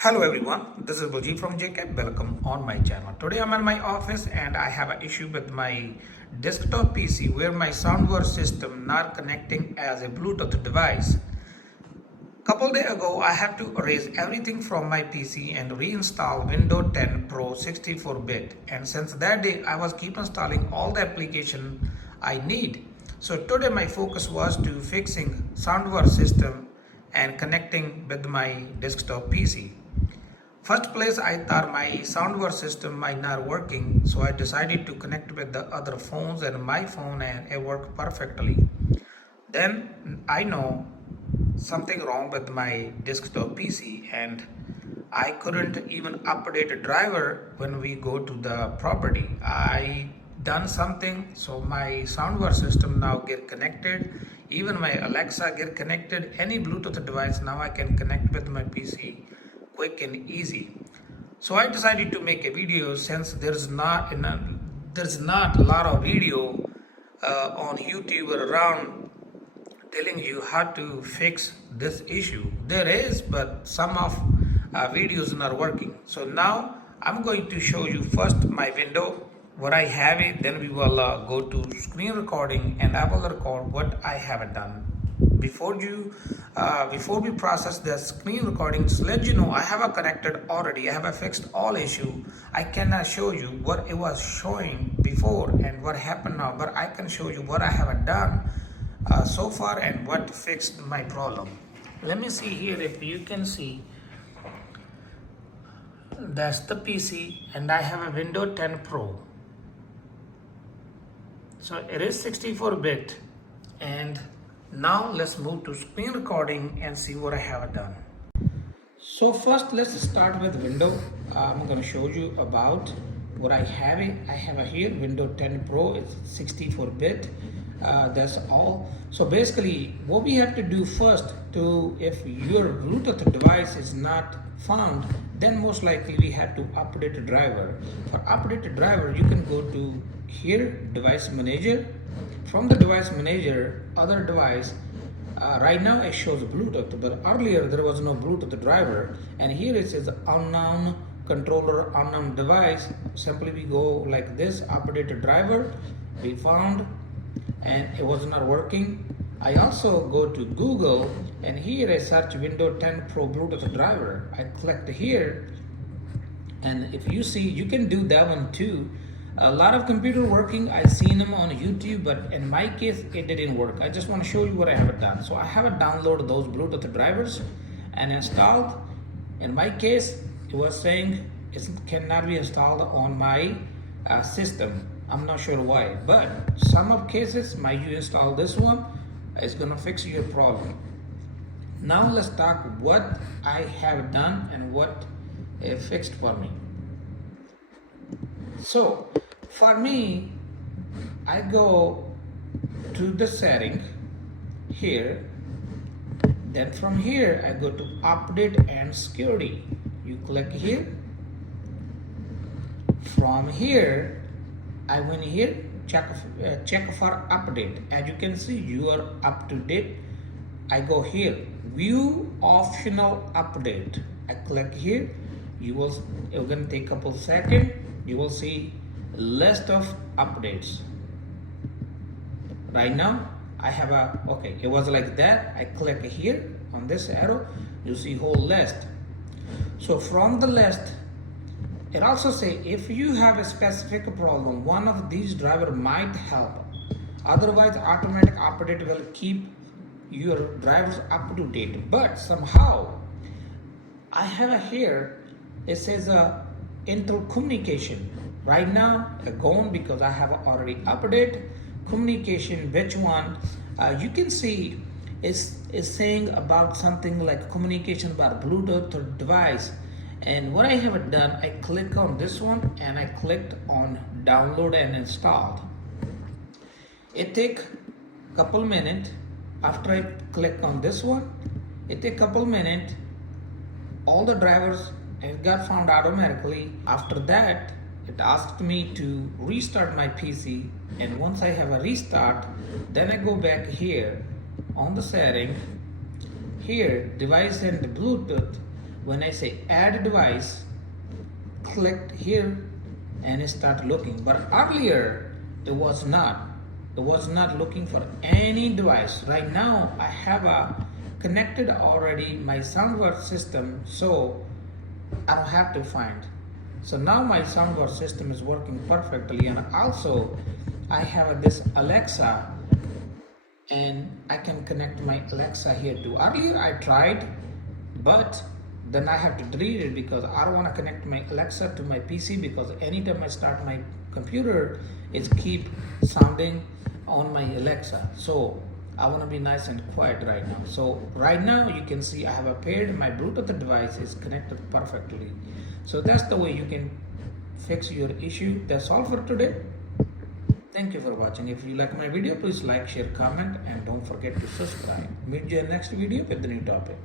Hello everyone, this is Baljit from JK. Welcome on my channel. Today I'm in my office and I have an issue with my desktop PC where my soundbar system not connecting as a Bluetooth device. Couple days ago I had to erase everything from my PC and reinstall Windows 10 Pro 64-bit, and since that day I was keep installing all the application I need. So today my focus was to fixing soundbar system and connecting with my desktop PC. First place I thought my soundbar system might not working, so I decided to connect with the other phones and my phone, and it worked perfectly. Then I know something wrong with my desktop PC, and I couldn't even update a driver when we go to the property. I done something so my soundbar system now get connected. Even my Alexa get connected. Any Bluetooth device now I can connect with my PC quick and easy. So I decided to make a video since there's not a lot of video on YouTube around telling you how to fix this issue. There is, but some of videos not working. So now I'm going to show you first my window, what I have it, then we will go to screen recording and I will record what I have done. Before we process the screen recording, just let you know I have a connected already. I have a fixed all issue. I cannot show you what it was showing before and what happened now, but I can show you what I have done so far and what fixed my problem. Let me see here if you can see. That's the PC and I have a Windows 10 Pro. So it is 64-bit, and now let's move to screen recording and see what I have done. So first let's start with window. I'm going to show you about what I have it. I have here Windows 10 Pro. It's 64-bit. That's all. So basically what we have to do first, if your Bluetooth device is not found, then most likely we have to update the driver. For update the driver, you can go to here, device manager. From the device manager, other device, right now it shows Bluetooth, but earlier there was no Bluetooth driver, and here it says unknown controller, unknown device. Simply we go like this, update the driver, we found, and it was not working. I also go to Google, and here I search Windows 10 Pro Bluetooth driver. I clicked here, and if you see, you can do that one too. A lot of computer working, I've seen them on YouTube, but in my case it didn't work. I just want to show you what I have done. So I have downloaded those Bluetooth drivers and installed. In my case, it was saying it cannot be installed on my system. I'm not sure why, but some of cases you install this one, it's gonna fix your problem. Now let's talk what I have done and what it fixed for me. So for me, I go to the setting here, then from here I go to update and security. You click here. From here I went here, check for update. As you can see, you are up to date. I go here, view optional update. I click here. It's gonna take a couple seconds. You will see list of updates. Right now I have it was like that. I click here on this arrow, you see whole list. So from the list, it also say if you have a specific problem, one of these driver might help. Otherwise, automatic update will keep your drivers up to date. But somehow I have here, it says Intel communication. Right now gone because I have already updated communication. Which one? You can see is saying about something like communication about Bluetooth or device. And what I have done, I click on this one and I clicked on download and installed. It take couple minutes. After I click on this one, it take couple minutes. All the drivers it got found automatically. After that, it asked me to restart my PC, and once I have a restart, then I go back here on the setting, here device and Bluetooth. when I say add device, click here and it start looking. But earlier it was not. It was not looking for any device. Right now I have a connected already my soundbar system, so I don't have to find. So now my soundbar system is working perfectly, and also I have this Alexa, and I can connect my Alexa here too. Earlier I tried, but then I have to delete it because I don't want to connect my Alexa to my PC, because anytime I start my computer, it keep sounding on my Alexa. So I want to be nice and quiet right now. So right now you can see I have a paired, my Bluetooth device is connected perfectly. So that's the way you can fix your issue. That's all for today. Thank you for watching. If you like my video, please like, share, comment, and don't forget to subscribe. Meet you in next video with the new topic.